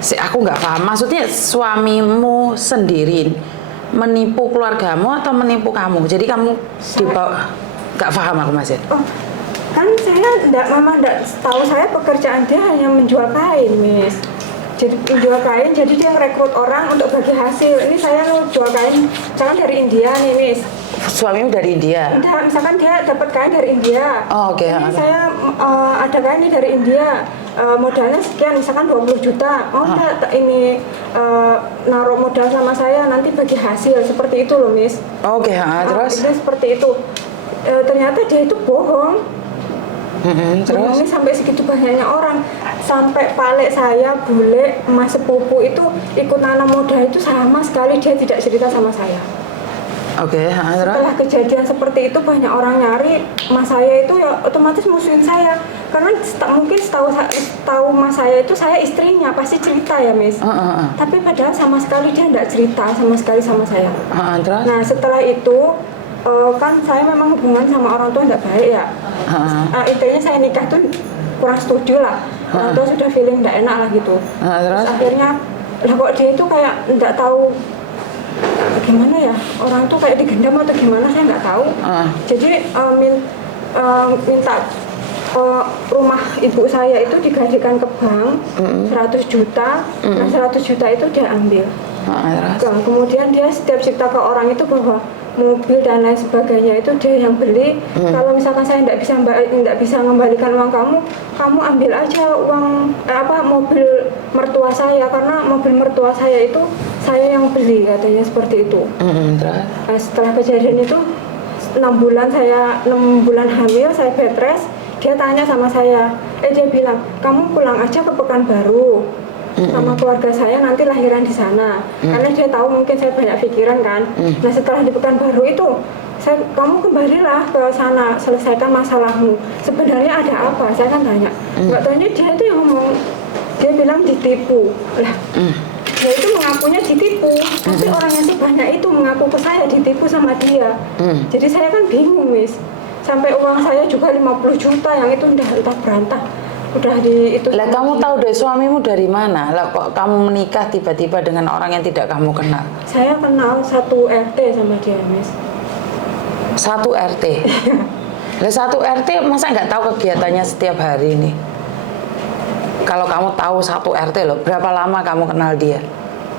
Aku nggak paham. Maksudnya suamimu sendiri menipu keluargamu atau menipu kamu? Jadi kamu dibawa, nggak paham aku Mas. Oh, kan saya memang enggak tahu, saya pekerjaan dia hanya menjual kain, Miss. Jadi menjual kain, jadi dia merekrut orang untuk bagi hasil. Ini saya jual kain, misalkan dari India nih, Miss. Suamimu dari India? Enggak, misalkan dia dapat kain dari India. Oh, oke. Ini saya ada kain nih dari India. Modalnya sekian, misalkan 20 juta. Oh enggak, ini naruh modal sama saya, nanti bagi hasil. Seperti itu loh, Miss. Oke, terus? Itu seperti itu. Ternyata dia itu bohong. Terus? Bohongnya sampai segitu banyaknya orang. Sampai palek saya, bule, emas sepupu itu ikut nanam modal itu sama sekali dia tidak cerita sama saya. Oke, terus? Setelah kejadian seperti itu banyak orang nyari, mas saya itu ya otomatis musuhin saya. Karena mungkin setahu mas saya itu saya istrinya, pasti cerita ya, Miss. Tapi padahal sama sekali dia tidak cerita sama sekali sama saya. Terus? Nah setelah itu kan saya memang hubungan sama orang tua tidak baik ya. Intinya saya nikah tuh kurang setuju lah. Orang tua sudah feeling tidak enak lah gitu. Terus akhirnya lah kok dia itu kayak tidak tahu gimana ya, orang tuh kayak digendam atau gimana saya nggak tahu. Jadi minta rumah ibu saya itu digajikan ke bank 100 juta. Nah 100 juta itu dia ambil. Nah, kemudian dia setiap cerita ke orang itu bahwa mobil dan lain sebagainya itu dia yang beli. Kalau misalkan saya tidak bisa mengembalikan uang kamu ambil aja uang mobil mertua saya, karena mobil mertua saya itu saya yang beli, katanya seperti itu. Nah, setelah kejadian itu 6 bulan hamil, saya bed rest. Dia tanya sama saya, dia bilang kamu pulang aja ke Pekanbaru sama keluarga saya, nanti lahiran di sana. Karena dia tahu mungkin saya banyak pikiran kan. Nah setelah di Pekanbaru itu kamu kembalilah ke sana, selesaikan masalahmu. Sebenarnya ada apa? Saya kan tanya. Nggak tanya, dia itu yang ngomong, dia bilang ditipu lah. Dia itu mengakunya ditipu, tapi orang yang sebanyak itu mengaku ke saya ditipu sama dia. Jadi saya kan bingung, Miss. Sampai uang saya juga 50 juta yang itu entah berantah. Udah di itu. Lah kamu tahu deh suamimu dari mana? Lah kok kamu menikah tiba-tiba dengan orang yang tidak kamu kenal? Saya kenal satu RT sama dia, Miss. Satu RT? Lah satu RT masa nggak tahu kegiatannya setiap hari nih? Kalau kamu tahu satu RT loh, berapa lama kamu kenal dia?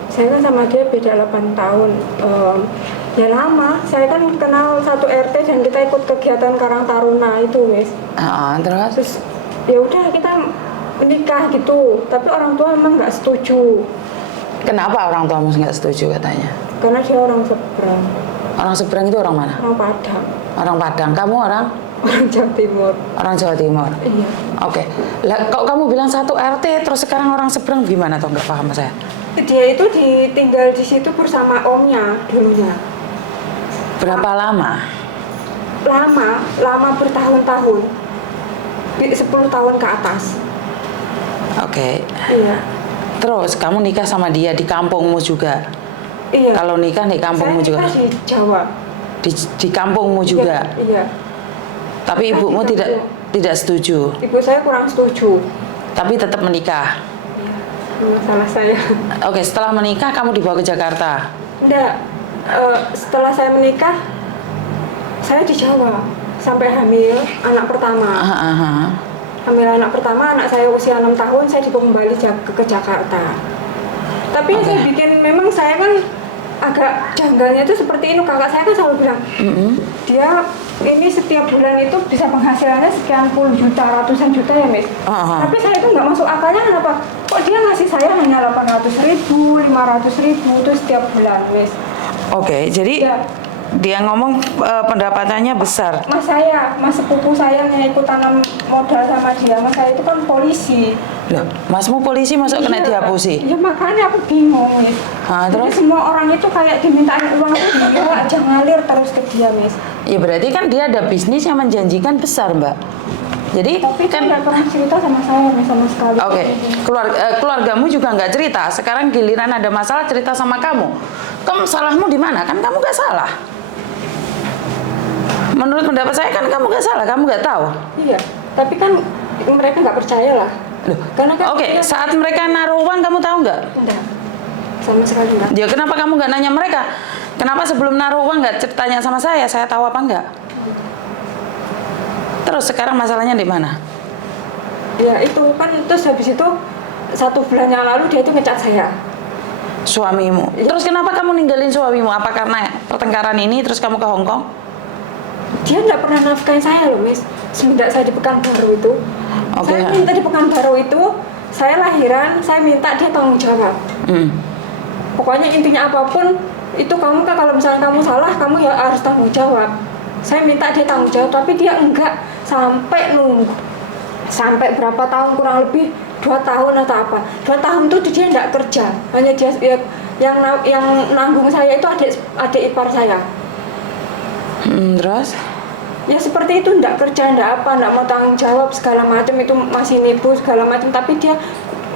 Saya kan sama dia beda 8 tahun. Ya lama, saya kan kenal satu RT dan kita ikut kegiatan Karang Taruna itu, Miss. Terus? Ya udah kita menikah gitu, tapi orang tua memang nggak setuju. Kenapa orang tuamu nggak setuju katanya? Karena dia orang seberang. Orang seberang itu orang mana? Orang Padang. Orang Padang. Kamu orang? Orang Jawa Timur. Orang Jawa Timur? Iya. Oke. Lah kok kamu bilang satu RT terus sekarang orang seberang gimana tuh, nggak paham saya? Dia itu tinggal di situ bersama omnya dulunya. Berapa lama? Lama bertahun-tahun. 10 tahun ke atas. Oke. Iya. Terus kamu nikah sama dia di kampungmu juga? Iya. Kalau nikah di kampungmu juga? Saya nikah di Jawa. Di kampungmu juga? Iya. Tapi ibumu tidak setuju? Ibu saya kurang setuju. Tapi tetap menikah? Iya. Masalah saya. Oke, setelah menikah kamu dibawa ke Jakarta? Enggak. Setelah saya menikah, saya di Jawa sampai hamil anak pertama. Hamil anak pertama, anak saya usia 6 tahun, saya dibawa kembali ke Jakarta. Tapi yang saya bikin, memang saya kan agak janggalnya itu seperti ini. Kakak saya kan selalu bilang, dia ini setiap bulan itu bisa penghasilannya sekian puluh juta, ratusan juta ya, Miss. Tapi saya itu nggak masuk akalnya, kenapa? Kok dia ngasih saya hanya 800.000, 500.000 itu setiap bulan, Miss. Oke, jadi ya. Dia ngomong pendapatannya besar. Mas sepupu saya yang ikut tanam modal sama dia. Mas saya itu kan polisi. Loh, masmu polisi masuk kena dihapusi? Ya makanya aku bingung, Miss. Terus? Jadi semua orang itu kayak dimintain uang dia aja ngalir terus ke dia, Miss. Ya berarti kan dia ada bisnis yang menjanjikan besar, Mbak. Jadi tapi kan nggak pernah cerita sama saya, Miss, sama sekali. Oke. Keluargamu juga nggak cerita. Sekarang giliran ada masalah cerita sama kamu. Kamu salahmu di mana? Kan kamu nggak salah. Menurut pendapat saya kan kamu nggak salah, kamu nggak tahu. Iya, tapi kan mereka nggak percaya lah. Loh, Karena kan oke, saat mereka naruh uang kamu tahu nggak? enggak, sama sekali enggak. Ya kenapa kamu nggak nanya mereka? Kenapa sebelum naruh uang nggak tanya sama saya tahu apa enggak? Terus sekarang masalahnya di mana? Ya itu kan, terus habis itu 1 bulan yang lalu dia itu ngecat saya. Suamimu. Ya. Terus kenapa kamu ninggalin suamimu? Apa karena pertengkaran ini terus kamu ke Hong Kong? Dia nggak pernah nafkahin saya loh, Miss. Semenjak saya di Pekanbaru itu. Oke. Saya minta di Pekanbaru itu, saya lahiran, saya minta dia tanggung jawab. Pokoknya intinya apapun, itu kamu kan kalau misalnya kamu salah, kamu ya harus tanggung jawab. Saya minta dia tanggung jawab, tapi dia enggak, sampai nunggu. Sampai berapa tahun, kurang lebih 2 tahun atau apa. 2 tahun itu dia enggak kerja. Hanya dia yang nanggung saya itu adik ipar saya. Terus? Ya seperti itu, enggak kerja, enggak apa, enggak mau tanggung jawab segala macam, itu masih nipu segala macam, tapi dia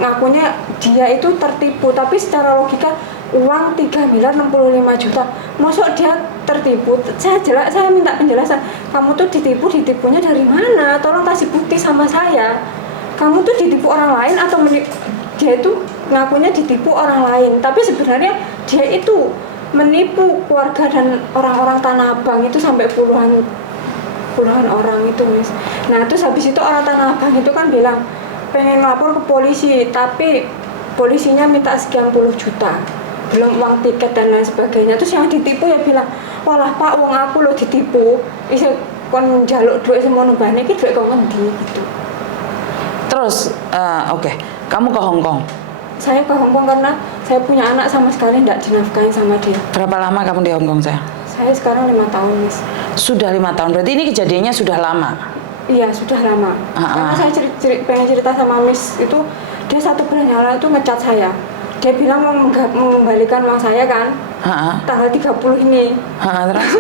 ngakunya dia itu tertipu. Tapi secara logika uang 3 miliar 65 juta, masuk dia tertipu? Saya minta penjelasan, kamu tuh ditipunya dari mana? Tolong kasih bukti sama saya. Kamu tuh ditipu orang lain atau dia itu ngakunya ditipu orang lain, tapi sebenarnya dia itu menipu keluarga dan orang-orang Tanah Abang itu sampai puluhan orang itu, Miss. Nah terus habis itu orang Tanah Abang itu kan bilang pengen lapor ke polisi, tapi polisinya minta sekian puluh juta, belum uang tiket dan lain sebagainya. Terus yang ditipu ya bilang, walah Pak, uang aku lo ditipu, bisa kon jaluk duit semono bane iki duit kok ngendi gitu. Terus oke, kamu ke Hong Kong. Saya ke Hong Kong karena saya punya anak sama sekali tidak dinafkahin sama dia. Berapa lama kamu di Hong Kong, sayang? Saya sekarang 5 tahun, Miss. Sudah 5 tahun. Berarti ini kejadiannya sudah lama. Iya, sudah lama. Karena saya pengen cerita sama Miss itu, dia 1 bulan yang lalu itu ngecat saya. Dia bilang mau mengembalikan uang saya kan, tanggal 30 ini. Terus?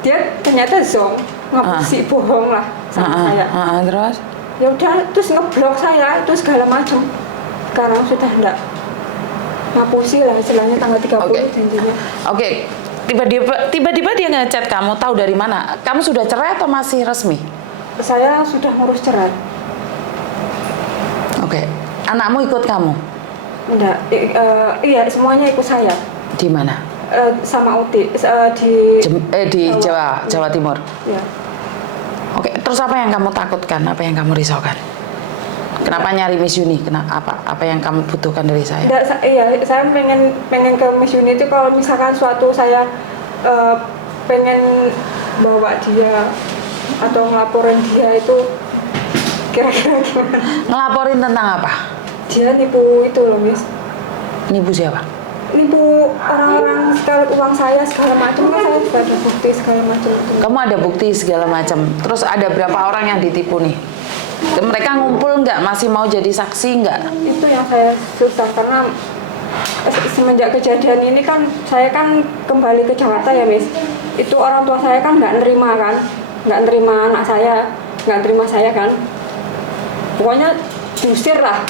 Dia ternyata zong, ngapusi bohong lah sama saya. Terus? Ya udah, terus ngeblok saya itu segala macam. Sekarang sudah enggak ngapusi lah, istilahnya tanggal 30 janjinya. Oke. Tiba-tiba dia ngechat kamu, tahu dari mana? Kamu sudah cerai atau masih resmi? Saya sudah ngurus cerai. Oke. Anakmu ikut kamu? Enggak, iya semuanya ikut saya. Di mana? Sama Uti di Jawa Timur. Ya. Oke, terus apa yang kamu takutkan? Apa yang kamu risaukan? Kenapa nyari Miss Uni? Apa yang kamu butuhkan dari saya? Iya, saya pengen ke Miss Uni itu kalau misalkan suatu saya pengen bawa dia atau ngelaporin dia itu kira-kira gimana? Ngelaporin tentang apa? Dia nipu itu loh, Miss. Nipu siapa? Nipu orang-orang, segala uang saya segala macam, kan saya juga ada bukti segala macam itu. Kamu ada bukti segala macam. Terus ada berapa orang yang ditipu nih? Mereka ngumpul nggak? Masih mau jadi saksi nggak? Itu yang saya susah karena semenjak kejadian ini kan saya kan kembali ke Jakarta ya, Miss. Itu orang tua saya kan nggak nerima anak saya, nggak nerima saya kan. Pokoknya diusir lah.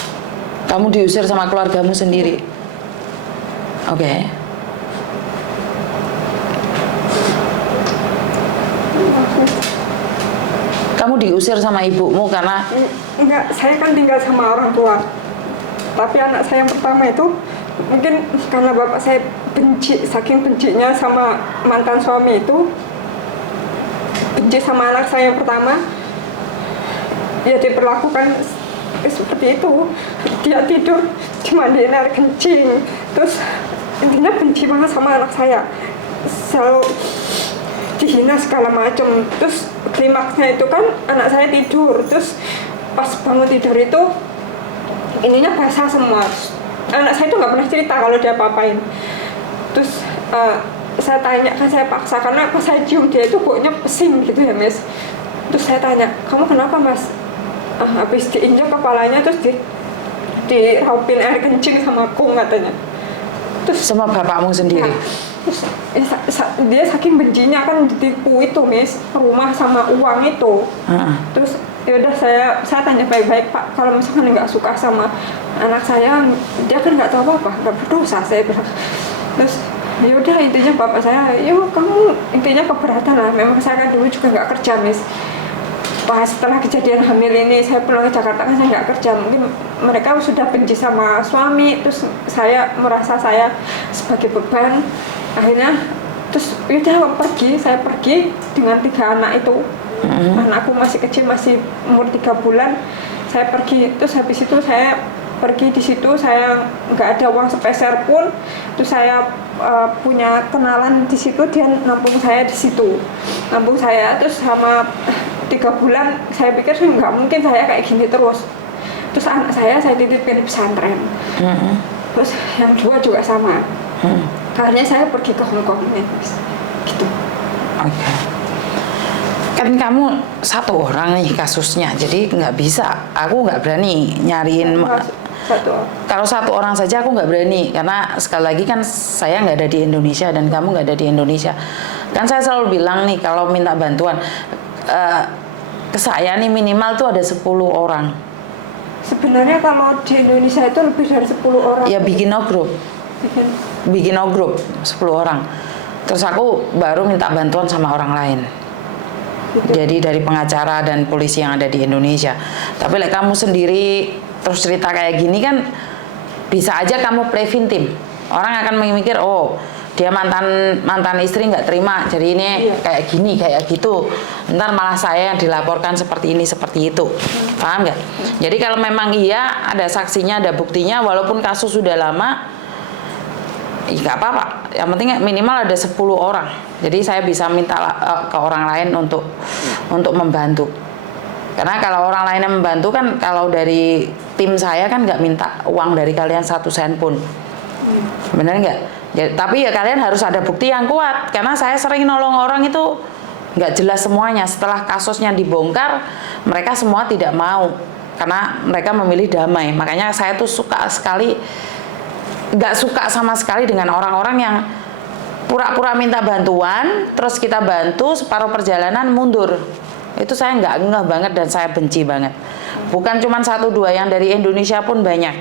Kamu diusir sama keluargamu sendiri? Oke. Kamu diusir sama ibumu karena? Enggak, saya kan tinggal sama orang tua. Tapi anak saya yang pertama itu mungkin karena bapak saya benci, saking bencinya sama mantan suami itu, benci sama anak saya yang pertama, ya diperlakukan seperti itu. Dia tidur dimandiin air kencing, terus intinya benci banget sama anak saya, selalu dihina segala macam. Terus klimaksnya itu kan anak saya tidur, terus pas bangun tidur itu ininya basah semua. Anak saya itu nggak pernah cerita kalau dia apa-apain. Terus saya tanya, kan saya paksa karena pas saya cium dia itu baunya pesing gitu ya, Miss. Terus saya tanya, kamu kenapa, Mas? Habis diinjak kepalanya terus diraupin air kencing sama kung katanya. Terus sama bapakmu sendiri? Ya, terus dia saking bencinya kan ditipu itu, Miss, rumah sama uang itu. Terus yaudah saya tanya baik-baik, Pak, kalau misalkan nggak suka sama anak saya, dia kan nggak tahu apa-apa, nggak berdosa, saya bilang. Terus yaudah intinya bapak saya, yuk kamu intinya keberatan lah. Memang saya kan dulu juga nggak kerja, Miss. pas setelah kejadian hamil ini saya pulang ke Jakarta kan saya nggak kerja, mungkin mereka sudah benci sama suami, terus saya merasa saya sebagai beban, akhirnya terus udah saya pergi dengan 3 anak itu. Anakku masih kecil, masih umur 3 bulan, saya pergi. Terus habis itu saya pergi di situ, saya nggak ada uang sepeser pun. Terus saya punya kenalan di situ, dia nampung saya di situ, nampung saya. Terus sama 3 bulan saya pikir nggak mungkin saya kayak gini terus. Terus anak saya titipin di pesantren. Terus yang 2 juga sama. Akhirnya saya pergi ke Hong Kong gitu. Oke. Kan kamu 1 orang nih kasusnya, jadi nggak bisa. Aku nggak berani nyariin. Kalau 1 orang saja aku nggak berani, karena sekali lagi kan saya nggak ada di Indonesia dan kamu nggak ada di Indonesia. Kan saya selalu bilang nih, kalau minta bantuan ke saya nih minimal tuh ada 10 orang. Sebenarnya kalau di Indonesia itu lebih dari 10 orang. Ya bikin no group. Bikin no group 10 orang. Terus aku baru minta bantuan sama orang lain. Jadi dari pengacara dan polisi yang ada di Indonesia. Tapi like kamu sendiri terus cerita kayak gini kan, bisa aja kamu play victim. Orang akan memikir, oh dia mantan istri nggak terima, jadi ini kayak gini kayak gitu. Ntar malah saya yang dilaporkan seperti ini seperti itu. Paham nggak? Jadi kalau memang iya ada saksinya, ada buktinya, walaupun kasus sudah lama, nggak apa-apa. Yang penting minimal ada 10 orang. Jadi saya bisa minta ke orang lain untuk membantu. Karena kalau orang lain yang membantu kan, kalau dari tim saya kan nggak minta uang dari kalian 1 sen pun. Bener nggak? Ya, tapi ya kalian harus ada bukti yang kuat. Karena saya sering nolong orang itu nggak jelas semuanya. Setelah kasusnya dibongkar, mereka semua tidak mau. Karena mereka memilih damai. Makanya saya tuh nggak suka sama sekali dengan orang-orang yang pura-pura minta bantuan, terus kita bantu, separuh perjalanan mundur. Itu saya nggak ngeh banget dan saya benci banget. Bukan cuma 1-2, yang dari Indonesia pun banyak.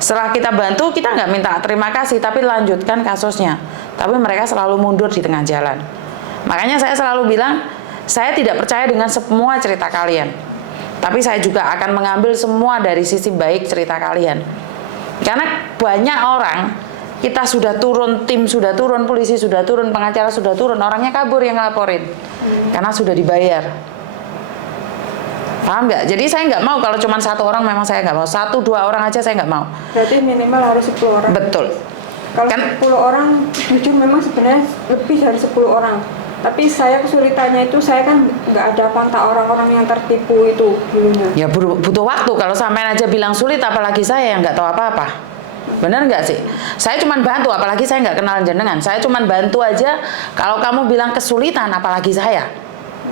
Setelah kita bantu, kita nggak minta terima kasih, tapi lanjutkan kasusnya. Tapi mereka selalu mundur di tengah jalan. Makanya saya selalu bilang, saya tidak percaya dengan semua cerita kalian. Tapi saya juga akan mengambil semua dari sisi baik cerita kalian. Karena banyak orang, kita sudah turun, tim sudah turun, polisi sudah turun, pengacara sudah turun, orangnya kabur yang ngelaporin. Karena sudah dibayar. Paham nggak? Jadi saya nggak mau kalau cuma 1 orang, memang saya nggak mau. 1-2 orang aja saya nggak mau. Berarti minimal harus 10 orang. Betul. Kalau kan 10 orang, jujur memang sebenarnya lebih dari 10 orang. Tapi saya kesulitannya itu, saya kan nggak ada kontak orang-orang yang tertipu itu dulunya. Ya butuh waktu. Kalau sampai aja bilang sulit, apalagi saya yang nggak tahu apa-apa. Benar nggak sih? Saya cuma bantu, apalagi saya nggak kenal jenengan. Saya cuma bantu aja. Kalau kamu bilang kesulitan, apalagi saya.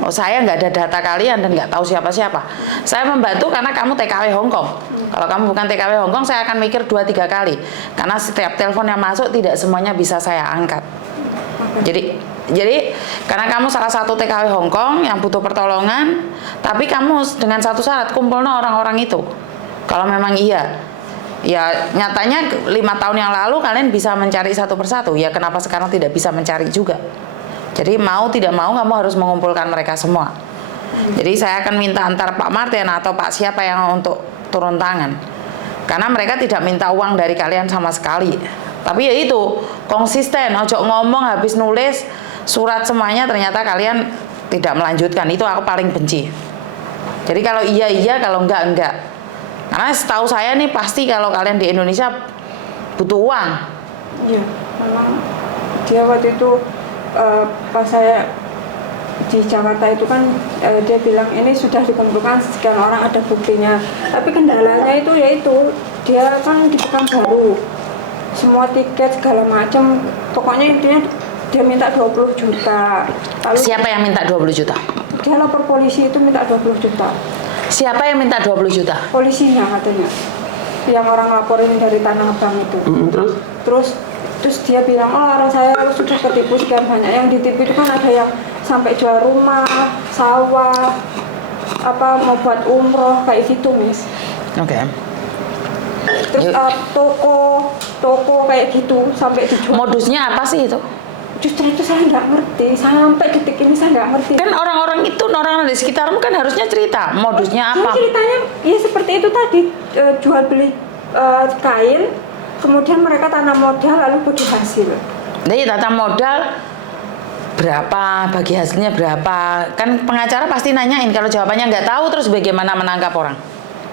Oh, saya nggak ada data kalian dan nggak tahu siapa-siapa. Saya membantu karena kamu TKW Hong Kong. Kalau kamu bukan TKW Hong Kong, saya akan mikir 2-3 kali. Karena setiap telepon yang masuk tidak semuanya bisa saya angkat. Jadi karena kamu salah satu TKW Hong Kong yang butuh pertolongan, tapi kamu dengan satu syarat, kumpulnya orang-orang itu. Kalau memang iya, ya nyatanya 5 tahun yang lalu kalian bisa mencari satu persatu. Ya kenapa sekarang tidak bisa mencari juga? Jadi mau tidak mau kamu harus mengumpulkan mereka semua. Jadi saya akan minta antar Pak Martin atau Pak siapa yang untuk turun tangan. Karena mereka tidak minta uang dari kalian sama sekali. Tapi ya itu, konsisten, ojo ngomong habis nulis surat semuanya ternyata kalian tidak melanjutkan. Itu aku paling benci. Jadi kalau iya, kalau enggak. Karena setahu saya nih pasti kalau kalian di Indonesia butuh uang. Iya, memang dia waktu itu pas saya di Jakarta itu kan dia bilang ini sudah dikumpulkan sekian orang, ada buktinya. Tapi kendalanya itu yaitu dia kan di Pekanbaru, semua tiket segala macam, pokoknya intinya dia minta 20 juta. Lalu siapa yang minta 20 juta? Dia lapor polisi itu minta 20 juta. Siapa yang minta 20 juta? Polisinya katanya, yang orang laporin dari Tanah Abang itu. Terus dia bilang, oh orang saya sudah ketipu sekian banyak. Yang ditipu itu kan ada yang sampai jual rumah, sawah, mau buat umroh kayak gitu, Miss. Oke. Terus toko kayak gitu sampai dijual. Modusnya apa sih itu? Justru itu saya nggak ngerti, sampai detik ini saya nggak ngerti. Kan orang-orang di sekitarmu kan harusnya cerita modusnya Jadi apa. ceritanya ya seperti itu tadi, jual beli kain, kemudian mereka tanam modal lalu bagi hasil. Jadi tanam modal berapa, bagi hasilnya berapa, kan pengacara pasti nanyain. Kalau jawabannya nggak tahu, terus bagaimana menangkap orang?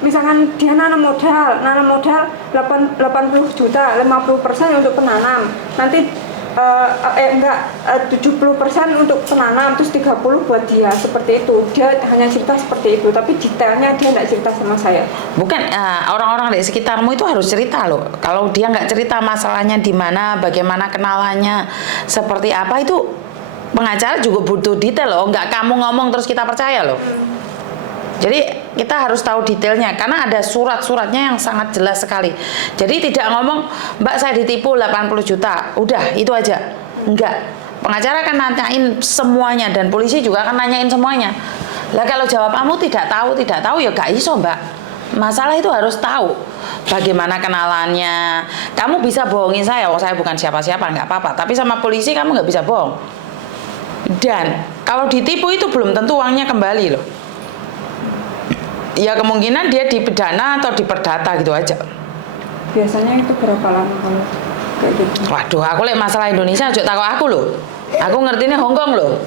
Misalkan dia nanam modal 80 juta, 50% untuk penanam, nanti 70% untuk penanam, terus 30 buat dia, seperti itu. Dia hanya cerita seperti itu, tapi detailnya dia nggak cerita sama saya. Bukan, orang-orang di sekitarmu itu harus cerita loh. Kalau dia nggak cerita masalahnya di mana, bagaimana kenalannya, seperti apa, itu pengacara juga butuh detail loh. Nggak kamu ngomong terus kita percaya loh. Jadi kita harus tahu detailnya, karena ada surat-suratnya yang sangat jelas sekali. Jadi tidak ngomong, Mbak saya ditipu 80 juta, udah itu aja. Enggak, pengacara akan nanyain semuanya, dan polisi juga akan nanyain semuanya. Lah kalau jawab kamu tidak tahu ya gak iso Mbak. Masalah itu harus tahu bagaimana kenalannya. Kamu bisa bohongin saya, saya bukan siapa-siapa, nggak apa-apa. Tapi sama polisi kamu nggak bisa bohong. Dan kalau ditipu itu belum tentu uangnya kembali loh. Ya kemungkinan dia dipidana atau diperdata gitu aja. Biasanya itu berapa lama kalau kayak gitu? Waduh, aku lihat masalah Indonesia aja takut aku loh. Aku ngertinya Hongkong loh.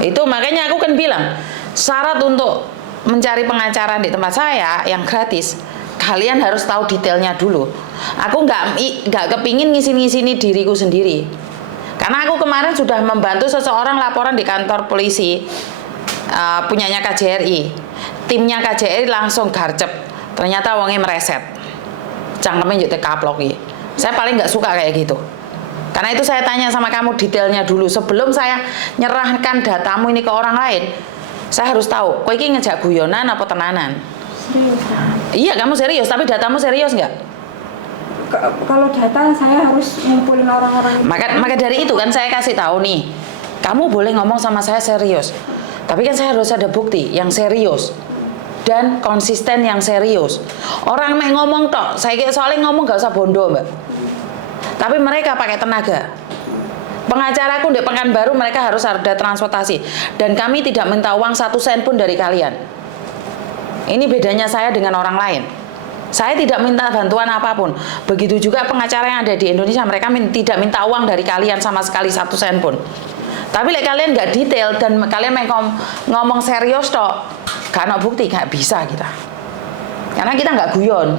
Itu makanya aku kan bilang, syarat untuk mencari pengacara di tempat saya yang gratis, kalian harus tahu detailnya dulu. Aku nggak kepingin ngisi-ngisini diriku sendiri. Karena aku kemarin sudah membantu seseorang laporan di kantor polisi, punyanya KJRI. Timnya KJRI langsung garcep, ternyata wongnya mereset, cangkemnya juga kaplok. Saya paling nggak suka kayak gitu. Karena itu saya tanya sama kamu detailnya dulu sebelum saya nyerahkan datamu ini ke orang lain. Saya harus tahu, kowe iki ngejak guyonan apa tenanan? Serius. Iya, kamu serius, tapi datamu serius nggak? Kalau data saya harus ngumpulin orang-orang. Maka dari itu kan saya kasih tahu nih, kamu boleh ngomong sama saya serius, tapi kan saya harus ada bukti yang serius dan konsisten yang serius. Orang main ngomong tok, saya soalnya ngomong gak usah bondo Mbak. Tapi mereka pakai tenaga. Pengacaraku di Pekanbaru mereka harus ada transportasi, dan kami tidak minta uang 1 sen pun dari kalian. Ini bedanya saya dengan orang lain. Saya tidak minta bantuan apapun. Begitu juga pengacara yang ada di Indonesia, mereka tidak minta uang dari kalian sama sekali 1 sen pun. Tapi kalian nggak detail dan kalian ngomong serius tok, karena bukti nggak bisa kita. Karena kita nggak guyon.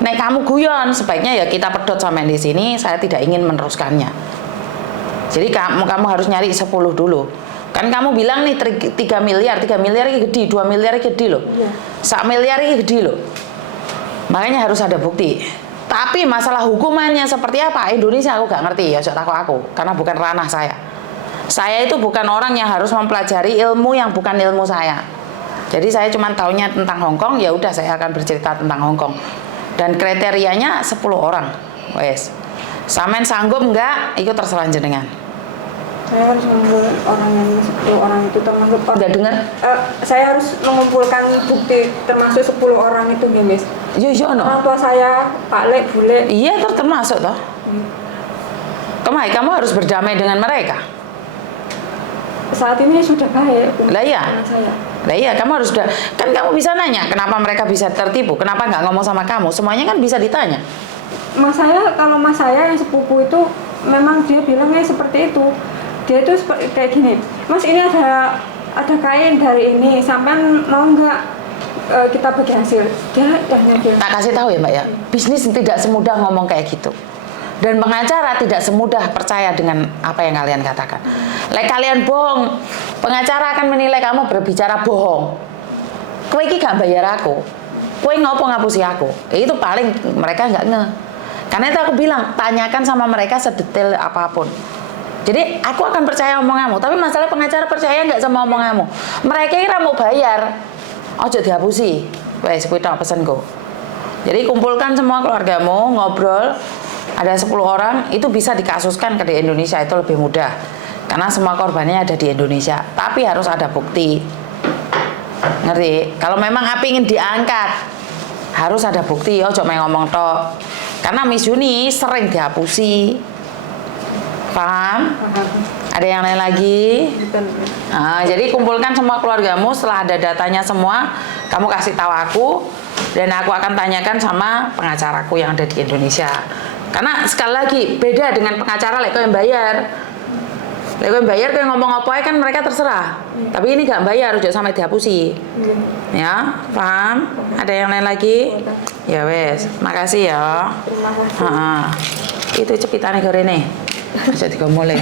Nek kamu guyon, sebaiknya ya kita pedot sampai di sini. Saya tidak ingin meneruskannya. Jadi kamu harus nyari 10 dulu. Kan kamu bilang nih 3 miliar ini gede, 2 miliar ini gede loh. 1 miliar ini gede loh. Makanya harus ada bukti. Tapi masalah hukumannya seperti apa, Indonesia aku nggak ngerti ya, takut aku, karena bukan ranah saya. Saya itu bukan orang yang harus mempelajari ilmu yang bukan ilmu saya. Jadi saya cuma taunya tentang Hongkong, ya udah saya akan bercerita tentang Hongkong. Dan kriterianya 10 orang. Wes. Samen sanggup enggak? Itu terserah jenengan. Saya harus mengumpulkan orang yang 10 orang itu termasuk Enggak dengar? Saya harus mengumpulkan bukti termasuk 10 orang itu, Miss. Yo no. Orang tua saya, Pak Lek, Bule. Iya, termasuk toh. Kamu harus berdamai dengan mereka. Saat ini sudah baik. Lah iya. Lah iya, kamu harus kan kamu bisa nanya kenapa mereka bisa tertipu, kenapa nggak ngomong sama kamu, semuanya kan bisa ditanya. Kalau mas saya yang sepupu itu memang dia bilangnya seperti itu. Dia itu kayak gini, Mas ini ada kain dari ini, sampean mau nggak kita bagi hasil? Dia tak kasih tahu ya Mbak ya, bisnis tidak semudah ngomong kayak gitu. Dan pengacara tidak semudah percaya dengan apa yang kalian katakan. Kalian bohong, pengacara akan menilai kamu berbicara bohong. Kowe iki gak bayar aku, kowe ngopo ngapusi aku. Itu paling mereka nggak nge. Karena itu aku bilang, tanyakan sama mereka sedetail apapun. Jadi aku akan percaya omonganmu, tapi masalah pengacara percaya nggak sama omonganmu. Mereka kira mau bayar, ojo dihapusi. Wes kuwi tok pesenku. Jadi kumpulkan semua keluargamu, ngobrol. Ada 10 orang, itu bisa dikasuskan ke di Indonesia, itu lebih mudah. Karena semua korbannya ada di Indonesia. Tapi harus ada bukti. Ngerti? Kalau memang api ingin diangkat, harus ada bukti. Ojo main ngomong tok. Karena Miss Yuni sering dihapusi. Paham? Ada yang lain lagi? Nah, jadi kumpulkan semua keluargamu, setelah ada datanya semua, kamu kasih tahu aku, dan aku akan tanyakan sama pengacaraku yang ada di Indonesia. Karena sekali lagi, beda dengan pengacara lek yang bayar. Lek yang bayar, kau ngomong apa kan mereka terserah. Tapi ini gak bayar, udah sampai dihapusi. Ya, paham? Ada yang lain lagi? Ya wes, makasih ya. Terima kasih. Itu cepitannya gore nih. Bisa mulai.